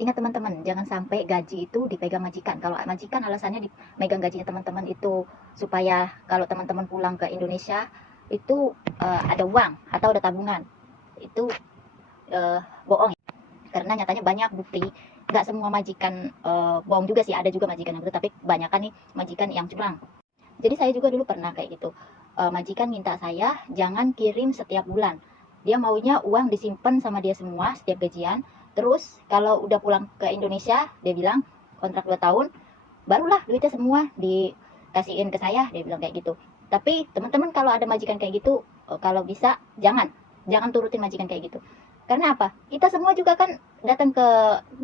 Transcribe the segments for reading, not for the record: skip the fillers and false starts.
Ingat teman-teman, jangan sampai gaji itu dipegang majikan. Kalau majikan alasannya megang gajinya teman-teman itu supaya kalau teman-teman pulang ke Indonesia itu ada uang atau ada tabungan. Itu bohong. Karena nyatanya banyak bukti, nggak semua majikan bohong juga sih, ada juga majikan yang betul, tapi kebanyakan nih majikan yang curang. Jadi saya juga dulu pernah kayak gitu. Majikan minta saya jangan kirim setiap bulan. Dia maunya uang disimpan sama dia semua setiap gajian. Terus kalau udah pulang ke Indonesia, dia bilang kontrak 2 tahun, barulah duitnya semua dikasihin ke saya, dia bilang kayak gitu. Tapi teman-teman kalau ada majikan kayak gitu, kalau bisa jangan turutin majikan kayak gitu. Karena apa? Kita semua juga kan datang ke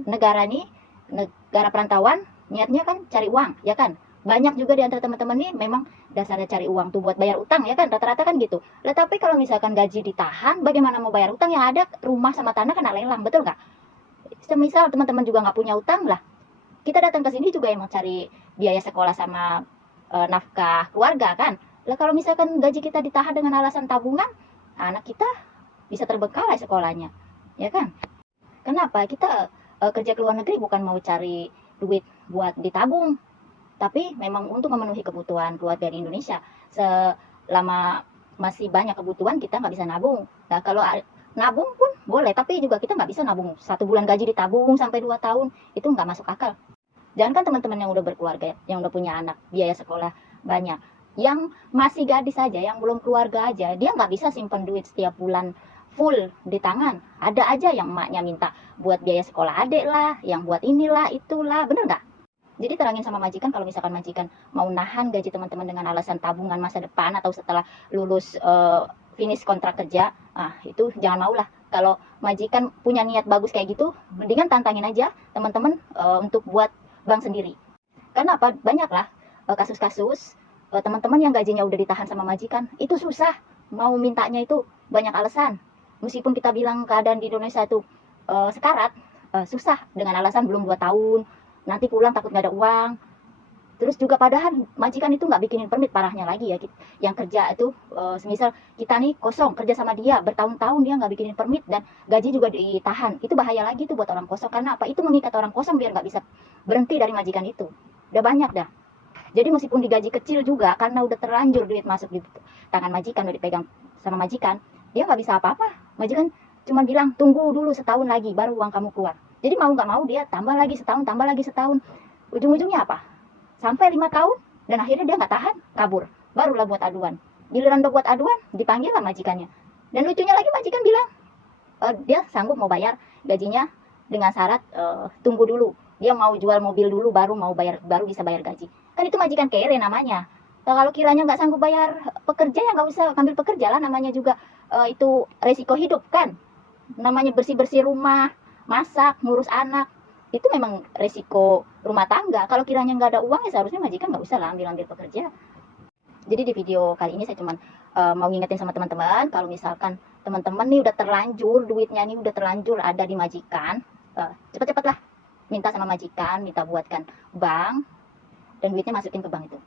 negara nih, negara perantauan, niatnya kan cari uang, ya kan? Banyak juga di antara teman-teman nih memang dasarnya cari uang tuh buat bayar utang, ya kan? Rata-rata kan gitu. Lah tapi kalau misalkan gaji ditahan, bagaimana mau bayar utang? Yang ada rumah sama tanah kena lelang, betul nggak? Semisal teman-teman juga nggak punya utang lah, kita datang ke sini juga emang cari biaya sekolah sama nafkah keluarga kan. Lah kalau misalkan gaji kita ditahan dengan alasan tabungan, anak kita bisa terbengkalai sekolahnya, ya kan? Kenapa? Kita kerja ke luar negeri bukan mau cari duit buat ditabung, tapi memang untuk memenuhi kebutuhan keluarga di Indonesia. Selama masih banyak kebutuhan kita nggak bisa nabung. Nah kalau nabung pun boleh, tapi juga kita nggak bisa nabung 1 bulan gaji ditabung sampai 2 tahun, itu nggak masuk akal. Jangan kan teman-teman yang udah berkeluarga, yang udah punya anak, biaya sekolah banyak. Yang masih gadis saja, yang belum keluarga aja, dia nggak bisa simpan duit setiap bulan full di tangan. Ada aja yang emaknya minta buat biaya sekolah adik lah, yang buat inilah, itulah, bener nggak? Jadi terangin sama majikan kalau misalkan majikan mau nahan gaji teman-teman dengan alasan tabungan masa depan atau setelah lulus finish kontrak kerja, itu jangan mau lah. Kalau majikan punya niat bagus kayak gitu, mendingan tantangin aja teman-teman untuk buat bank sendiri. Karena apa? Banyak lah kasus-kasus teman-teman yang gajinya udah ditahan sama majikan, itu susah. Mau mintanya itu banyak alasan. Meskipun kita bilang keadaan di Indonesia itu sekarat, susah dengan alasan belum 2 tahun, nanti pulang takut nggak ada uang. Terus juga padahal majikan itu nggak bikinin permit, parahnya lagi ya. Yang kerja itu semisal kita nih kosong kerja sama dia bertahun-tahun, dia nggak bikinin permit dan gaji juga ditahan, itu bahaya lagi tuh buat orang kosong. Karena apa? Itu mengikat orang kosong biar nggak bisa berhenti dari majikan itu. Udah banyak dah. Jadi meskipun digaji kecil juga, karena udah terlanjur duit masuk di tangan majikan, udah dipegang sama majikan, dia nggak bisa apa-apa. Majikan cuma bilang tunggu dulu setahun lagi baru uang kamu keluar. Jadi mau nggak mau dia tambah lagi setahun, tambah lagi setahun. Ujung-ujungnya apa? Sampai 5 tahun dan akhirnya dia nggak tahan, kabur. Barulah buat aduan. Giliran udah buat aduan, dipanggil lah majikannya. Dan lucunya lagi majikan bilang dia sanggup mau bayar gajinya dengan syarat tunggu dulu. Dia mau jual mobil dulu baru mau bayar, baru bisa bayar gaji. Kan itu majikan kere namanya. Nah, kalau kiranya nggak sanggup bayar pekerja ya nggak usah ambil pekerja lah, namanya juga itu resiko hidup kan. Namanya bersih-bersih rumah, masak, ngurus anak, itu memang resiko rumah tangga. Kalau kiranya nggak ada uang ya seharusnya majikan nggak usah lah ambil-ambil pekerja. Jadi di video kali ini saya cuma mau ngingetin sama teman-teman kalau misalkan teman-teman nih udah terlanjur duitnya nih udah terlanjur ada di majikan, cepet-cepet lah minta sama majikan, minta buatkan bank dan duitnya masukin ke bank itu.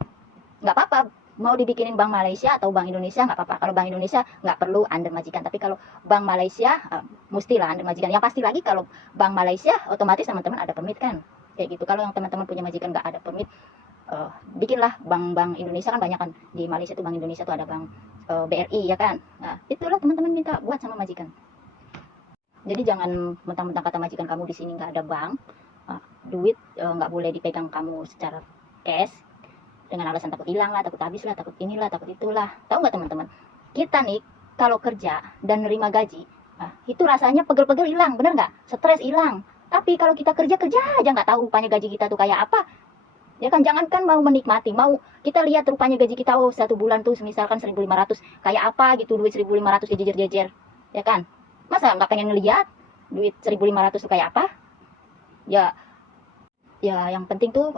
Nggak apa-apa mau dibikinin bank Malaysia atau bank Indonesia nggak apa-apa. Kalau bank Indonesia nggak perlu under majikan, tapi kalau bank Malaysia mestilah under majikan. Yang pasti lagi kalau bank Malaysia otomatis teman-teman ada permit kan, kayak gitu. Kalau yang teman-teman punya majikan nggak ada permit, bikinlah bank-bank Indonesia, kan banyak kan di Malaysia tuh, bank Indonesia tuh ada bank BRI ya kan. Nah itulah teman-teman minta buat sama majikan. Jadi jangan mentang-mentang kata majikan kamu di sini nggak ada bank, duit nggak boleh dipegang kamu secara cash dengan alasan takut hilang lah, takut habis lah, takut inilah, takut itulah. Tahu nggak teman-teman? Kita nih kalau kerja dan nerima gaji, itu rasanya pegel-pegel hilang, bener nggak? Stres hilang. Tapi kalau kita kerja aja nggak tahu rupanya gaji kita tuh kayak apa. Ya kan, jangankan mau menikmati, mau kita lihat rupanya gaji kita, oh 1 bulan tuh misalkan 1.500, kayak apa gitu duit 1.500 jejer-jejer, ya kan? Masa nggak pengen ngeliat duit 1.500 tuh kayak apa? Ya, ya yang penting tuh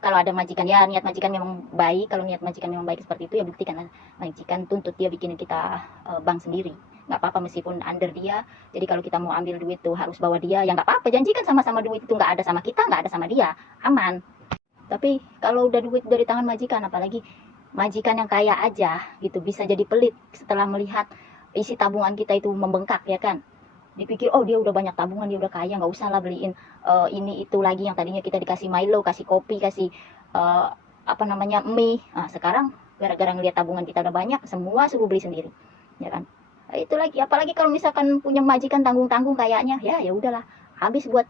kalau ada majikan ya niat majikan memang baik. Kalau niat majikan memang baik seperti itu ya buktikan majikan, tuntut dia bikinin kita bank sendiri. Nggak apa-apa meskipun under dia. Jadi kalau kita mau ambil duit tuh harus bawa dia, ya nggak apa-apa, janjikan sama-sama duit itu nggak ada sama kita, nggak ada sama dia, aman. Tapi kalau udah duit dari tangan majikan, apalagi majikan yang kaya aja gitu, bisa jadi pelit setelah melihat isi tabungan kita itu membengkak, ya kan? dipikir oh dia udah banyak tabungan, dia udah kaya, nggak usah lah beliin ini itu lagi yang tadinya kita dikasih Milo, kasih kopi, kasih apa namanya mie. Nah, sekarang gara-gara ngeliat tabungan kita udah banyak, semua suruh beli sendiri, ya kan. Nah, itu lagi, apalagi kalau misalkan punya majikan tanggung-tanggung kayaknya, ya udahlah, habis buat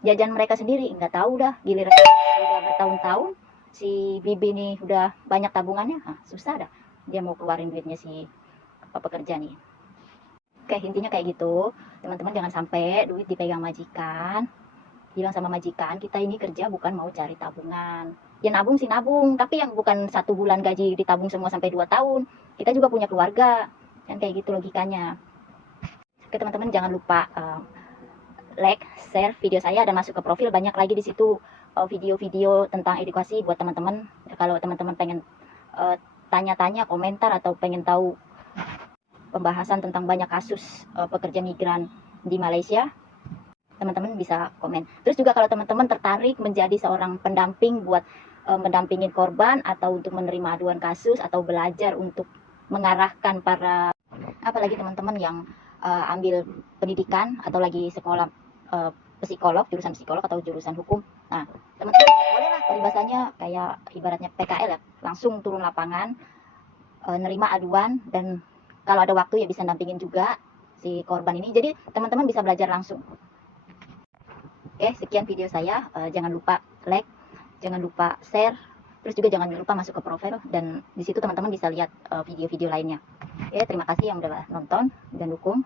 jajan mereka sendiri. Nggak tahu dah, giliran udah bertahun-tahun si bibi nih udah banyak tabungannya, susah dah dia mau keluarin duitnya si pekerja nih. Kayak intinya kayak gitu, teman-teman, jangan sampai duit dipegang majikan. Bilang sama majikan, kita ini kerja bukan mau cari tabungan. Ya nabung sih nabung, tapi yang bukan 1 bulan gaji ditabung semua sampai 2 tahun. Kita juga punya keluarga, kan kayak gitu logikanya. Oke teman-teman, jangan lupa like, share video saya, dan masuk ke profil, banyak lagi di situ video-video tentang edukasi buat teman-teman. Kalau teman-teman pengen tanya-tanya, komentar, atau pengen tahu pembahasan tentang banyak kasus pekerja migran di Malaysia, teman-teman bisa komen. Terus juga kalau teman-teman tertarik menjadi seorang pendamping buat mendampingin korban, atau untuk menerima aduan kasus, atau belajar untuk mengarahkan para, apalagi teman-teman yang ambil pendidikan atau lagi sekolah psikolog, jurusan psikolog atau jurusan hukum. Nah, teman-teman bolehlah peribahasanya kayak ibaratnya PKL ya, langsung turun lapangan, nerima aduan, dan kalau ada waktu ya bisa dampingin juga si korban ini. Jadi teman-teman bisa belajar langsung. Oke, sekian video saya. Jangan lupa like, jangan lupa share, terus juga jangan lupa masuk ke profil, dan di situ teman-teman bisa lihat video-video lainnya. Oke, terima kasih yang udah nonton dan dukung.